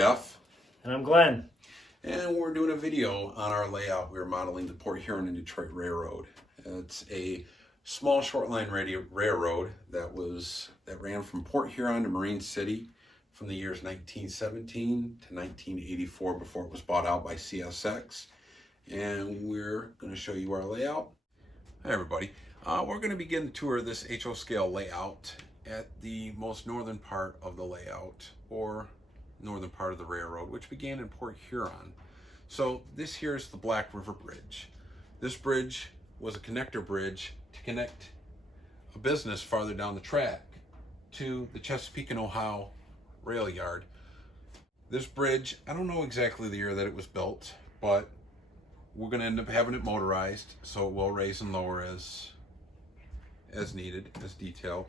Jeff. And I'm Glenn. And we're doing a video on our layout. We're modeling the Port Huron and Detroit Railroad. It's a small short line railroad that ran from Port Huron to Marine City from the years 1917 to 1984 before it was bought out by CSX. And we're going to show you our layout. Hi everybody. We're going to begin the tour of this HO scale layout at the most northern part of the layout, or northern part of the railroad, which began in Port Huron. So this here is the Black River Bridge. This bridge was a connector bridge to connect a business farther down the track to the Chesapeake and Ohio rail yard. This bridge, I don't know exactly the year that it was built, but we're going to end up having it motorized, so it will raise and lower as needed, as detailed.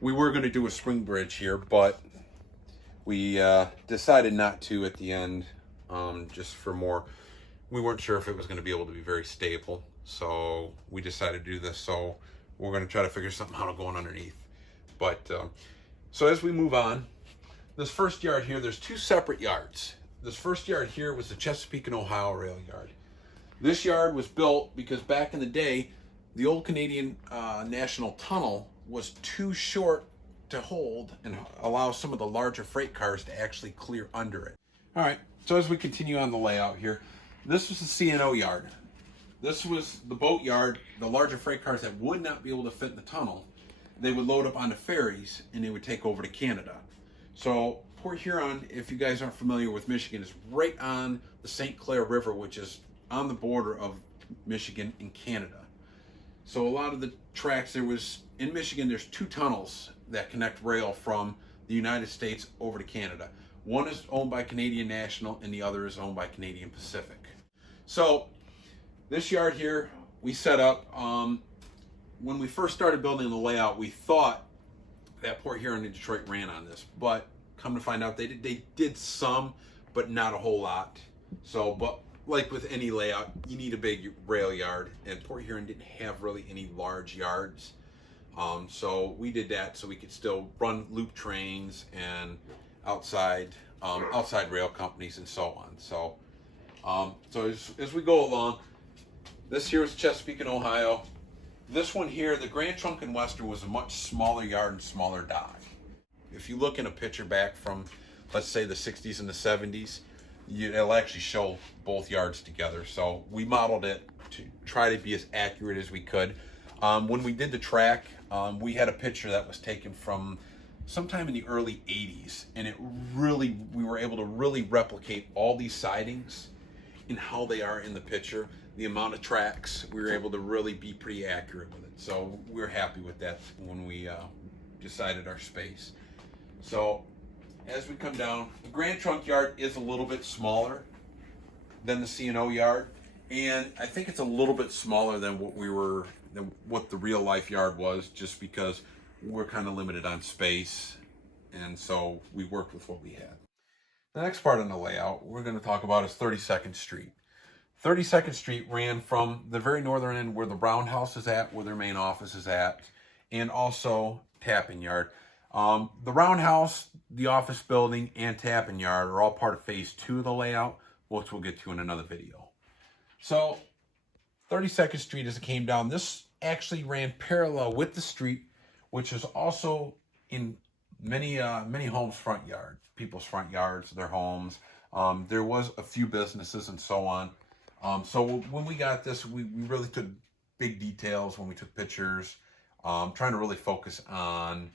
We were going to do a spring bridge here, but we decided not to at the end, just for more. We weren't sure if it was going to be able to be very stable, so we decided to do this. So we're going to try to figure something out going underneath. But so as we move on, this first yard here, there's two separate yards. This first yard here was the Chesapeake and Ohio rail yard. This yard was built because back in the day, the old Canadian National Tunnel was too short to hold and allow some of the larger freight cars to actually clear under it. All right, so as we continue on the layout here, this was the C&O yard. This was the boat yard. The larger freight cars that would not be able to fit in the tunnel, they would load up onto ferries and they would take over to Canada. So Port Huron, if you guys aren't familiar with Michigan, is right on the St. Clair River, which is on the border of Michigan and Canada. So a lot of the tracks in Michigan, there's two tunnels that connect rail from the United States over to Canada. One is owned by Canadian National and the other is owned by Canadian Pacific. So this yard here, we set up, when we first started building the layout, we thought that Port Huron and Detroit ran on this, but come to find out they did some, but not a whole lot. So, but like with any layout, you need a big rail yard, and Port Huron didn't have really any large yards. So we did that so we could still run loop trains and outside rail companies and so on. So, so as we go along, this here is Chesapeake and Ohio. This one here, the Grand Trunk and Western, was a much smaller yard and smaller dock. If you look in a picture back from, let's say, the 60s and the 70s, it'll actually show both yards together. So we modeled it to try to be as accurate as we could. When we did the track, we had a picture that was taken from sometime in the early 80s, and we were able to really replicate all these sidings and how they are in the picture. The amount of tracks, we were able to really be pretty accurate with it. So we're happy with that when we decided our space. So as we come down, the Grand Trunk yard is a little bit smaller than the C&O yard, and I think it's a little bit smaller than what the real life yard was, just because we're kind of limited on space, and so we worked with what we had. The next part on the layout we're going to talk about is 32nd Street. 32nd Street ran from the very northern end where the Roundhouse is at, where their main office is at, and also Tappan Yard. The Roundhouse, the office building, and Tappan Yard are all part of phase 2 of the layout, which we'll get to in another video. So 32nd Street, as it came down, this actually ran parallel with the street, which is also in many homes' front yards, people's front yards, their homes. There was a few businesses and so on. So when we got this, we really took big details when we took pictures, trying to really focus on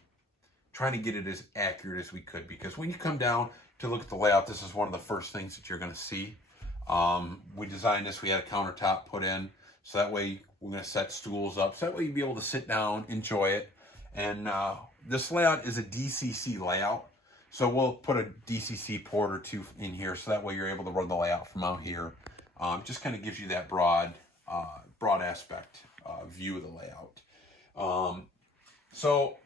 trying to get it as accurate as we could, because when you come down to look at the layout, this is one of the first things that you're going to see. We designed this, we had a countertop put in, so that way we're going to set stools up, so that way you'll be able to sit down, enjoy it. And this layout is a DCC layout, so we'll put a DCC port or two in here, so that way you're able to run the layout from out here. Just kind of gives you that broad aspect view of the layout. So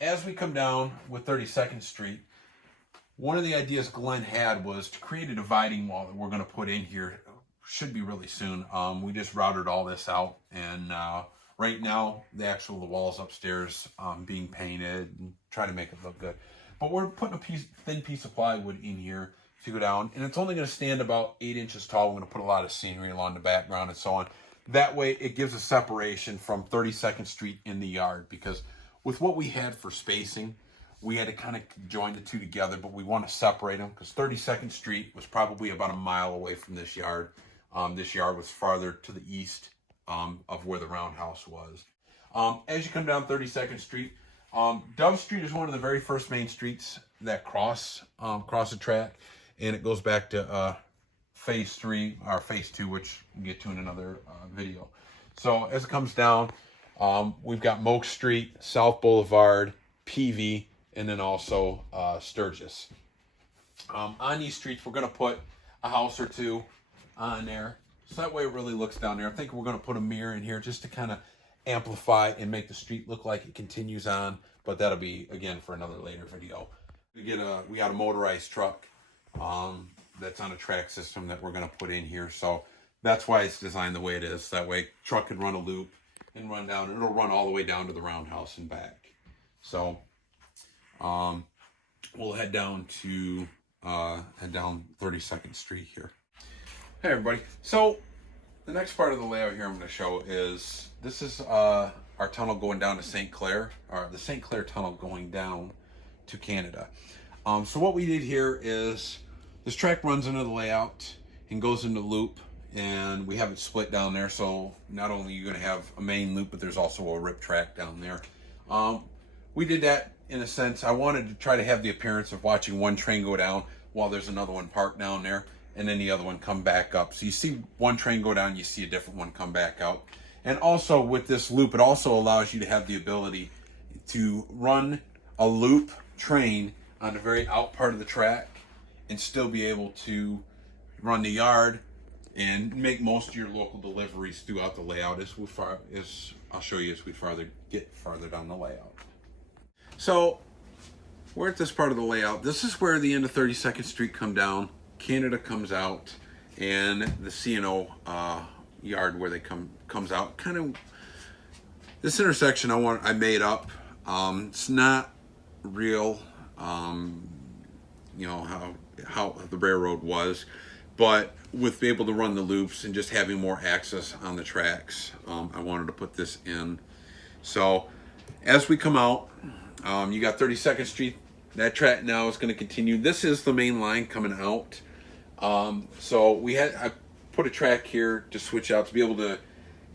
as we come down with 32nd Street, one of the ideas Glenn had was to create a dividing wall that we're going to put in here. Should be really soon. We just routed all this out, and right now the walls upstairs being painted and try to make it look good. But we're putting a thin piece of plywood in here to go down, and it's only going to stand about 8 inches tall. We're going to put a lot of scenery along the background and so on. That way it gives a separation from 32nd Street in the yard, because with what we had for spacing, we had to kind of join the two together, but we want to separate them because 32nd Street was probably about a mile away from this yard. This yard was farther to the east of where the roundhouse was. As you come down 32nd Street, Dove Street is one of the very first main streets that cross the track, and it goes back to phase 3 or phase 2, which we'll get to in another video. So as it comes down, we've got Moak Street, South Boulevard, Peavey, and then also Sturgis. On these streets, we're going to put a house or two on there, so that way it really looks down there. I think we're going to put a mirror in here just to kind of amplify and make the street look like it continues on, but that'll be, again, for another later video. We got a motorized truck that's on a track system that we're going to put in here, so that's why it's designed the way it is. That way truck can run a loop and run down, and it'll run all the way down to the roundhouse and back. So we'll head down 32nd Street here. Hey everybody, so the next part of the layout here I'm going to show is, this is our tunnel going down to St. Clair, or the St. Clair tunnel going down to Canada. So what we did here is, this track runs into the layout and goes into loop, and we have it split down there, so not only are you going to have a main loop, but there's also a rip track down there. We did that in a sense. I wanted to try to have the appearance of watching one train go down while there's another one parked down there, and then the other one come back up. So you see one train go down, you see a different one come back out. And also with this loop, it also allows you to have the ability to run a loop train on the very out part of the track and still be able to run the yard and make most of your local deliveries throughout the layout, as I'll show you as we get farther down the layout. So we're at this part of the layout. This is where the end of 32nd Street come down, Canada comes out, and the C&O yard where they comes out. Kind of this intersection I made up. It's not real, you know, how the railroad was, but with being able to run the loops and just having more access on the tracks, I wanted to put this in. So as we come out, you got 32nd Street. That track now is going to continue. This is the main line coming out. So I put a track here to switch out to be able to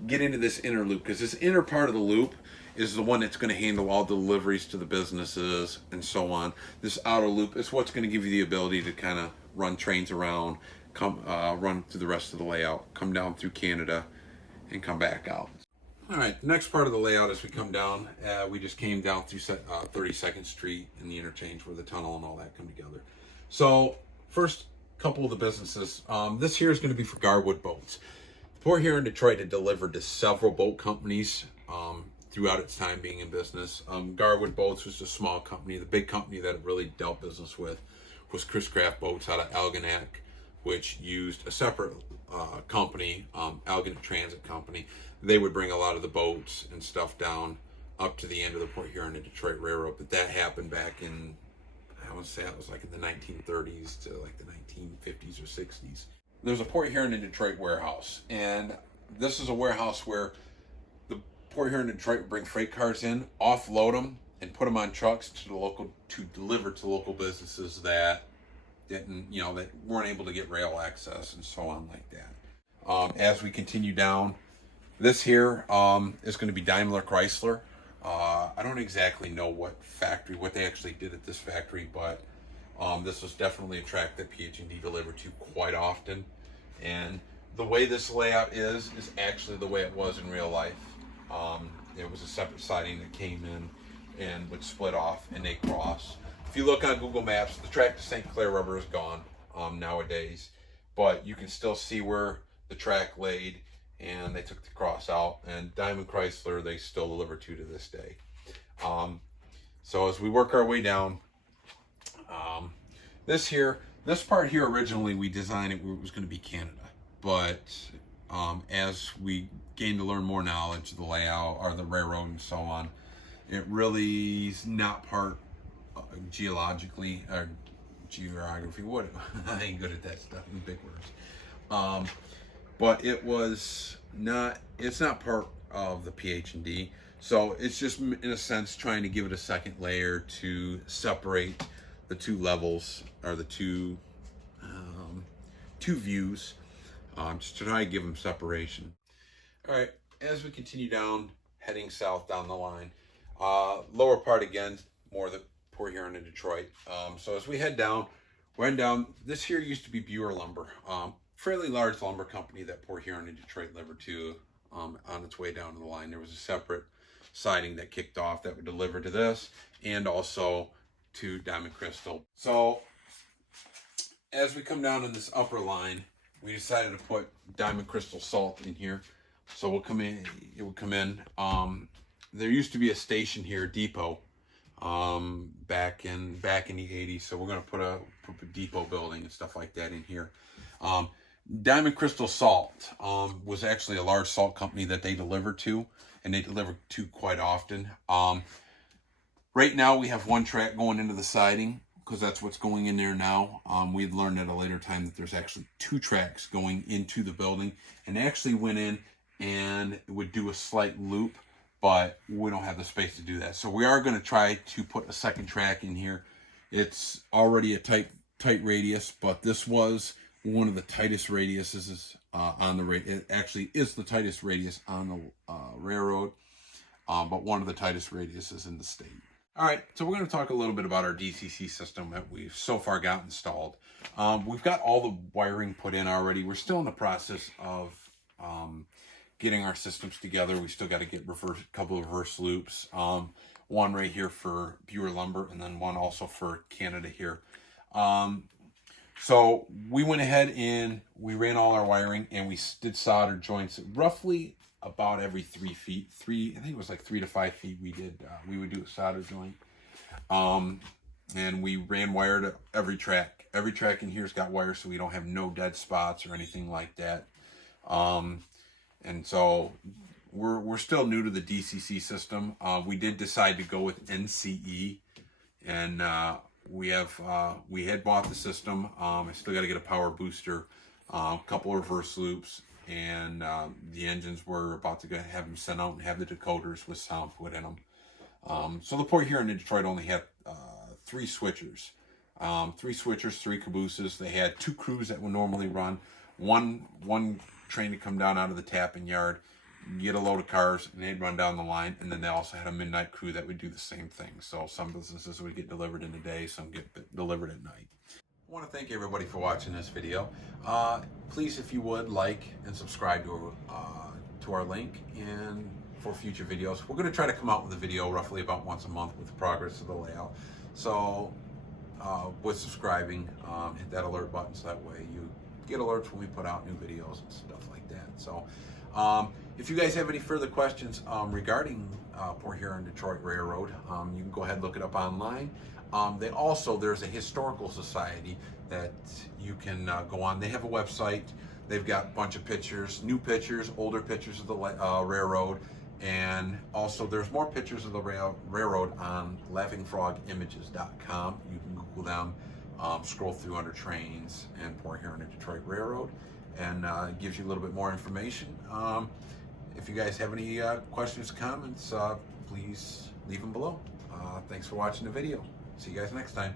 get into this inner loop, because this inner part of the loop is the one that's going to handle all deliveries to the businesses and so on. This outer loop is what's going to give you the ability to kind of run trains around, run through the rest of the layout, come down through Canada, and come back out. All right, the next part of the layout as we come down, we just came down through 32nd Street and the interchange where the tunnel and all that come together. So first couple of the businesses, this here is going to be for Garwood Boats. The port here in Detroit had delivered to several boat companies throughout its time being in business. Garwood Boats was a small company. The big company that it really dealt business with was Chris Craft Boats out of Algonac, which used a separate company, Algonac Transit Company. They would bring a lot of the boats and stuff down up to the end of the Port Huron and Detroit Railroad. But that happened back in, I would say it was like in the 1930s to like the 1950s or 60s. There's a Port Huron and Detroit warehouse, and this is a warehouse where the Port Huron and Detroit would bring freight cars in, offload them, and put them on trucks to deliver to local businesses that didn't, you know, that weren't able to get rail access and so on like that. As we continue down, this here is going to be Daimler Chrysler. I don't exactly know what they actually did at this factory, but this was definitely a track that PH&D delivered to quite often. And the way this layout is actually the way it was in real life. It was a separate siding that came in and would split off and they cross. If you look on Google Maps, the track to St. Clair Rubber is gone nowadays, but you can still see where the track laid, and they took the cross out, and Daimler Chrysler they still deliver to this day. So as we work our way down, this part here originally we designed it was going to be Canada, but as we gained to learn more knowledge of the layout or the railroad and so on, it really is not part geologically or geography. What I ain't good at that stuff. Big words. But it was not. It's not part of the PH&D. So it's just in a sense trying to give it a second layer to separate the two levels or the two views, just to try to give them separation. All right, as we continue down, heading south down the line, lower part again, more the Port Huron and Detroit. So as we head down, we're heading down. This here used to be Buer Lumber, fairly large lumber company that Port Huron and Detroit delivered to. On its way down to the line, there was a separate siding that kicked off that would deliver to this and also to Diamond Crystal. So as we come down in this upper line, we decided to put Diamond Crystal salt in here. So we'll come in. It will come in. There used to be a station here, depot, back in the 80s. So we're gonna put a depot building and stuff like that in here. Diamond Crystal Salt was actually a large salt company that they delivered to, and they deliver to quite often. Right now we have one track going into the siding because that's what's going in there now. We'd learned at a later time that there's actually two tracks going into the building, and they actually went in and would do a slight loop, but we don't have the space to do that. So we are going to try to put a second track in here. It's already a tight radius, but this was one of the tightest radiuses on the it actually is the tightest radius on the railroad, but one of the tightest radiuses in the state. All right, so we're going to talk a little bit about our DCC system that we've so far got installed. We've got all the wiring put in already. We're still in the process of getting our systems together. We still got to get a couple of reverse loops. One right here for Buer Lumber, and then one also for Canada here. So we went ahead and we ran all our wiring, and we did solder joints roughly about every 3 feet. I think it was like 3 to 5 feet. We would do a solder joint. And we ran wire to every track. Every track in here's got wire, so we don't have no dead spots or anything like that. And so we're still new to the DCC system. We did decide to go with NCE, and we had bought the system. I still got to get a power booster, a couple of reverse loops, and the engines were about to have them sent out and have the decoders with sound put in them. So the Port Huron in Detroit only had 3 switchers. 3 switchers, 3 cabooses. They had 2 crews that would normally run. One train to come down out of the tapping yard, get a load of cars, and they'd run down the line. And then they also had a midnight crew that would do the same thing. So some businesses would get delivered in the day, some get delivered at night. I want to thank everybody for watching this video. Please, if you would, like and subscribe to our link and for future videos. We're going to try to come out with a video roughly about once a month with the progress of the layout. So with subscribing, hit that alert button so that way you get alerts when we put out new videos and stuff like that. So if you guys have any further questions regarding Port Huron Detroit Railroad, you can go ahead and look it up online. There's a historical society that you can go on. They have a website. They've got a bunch of pictures, new pictures, older pictures of the railroad, and also there's more pictures of the railroad on laughingfrogimages.com. You can Google them, scroll through under trains and Port Huron and Detroit Railroad, and it gives you a little bit more information. If you guys have any questions, comments, please leave them below. Thanks for watching the video. See you guys next time.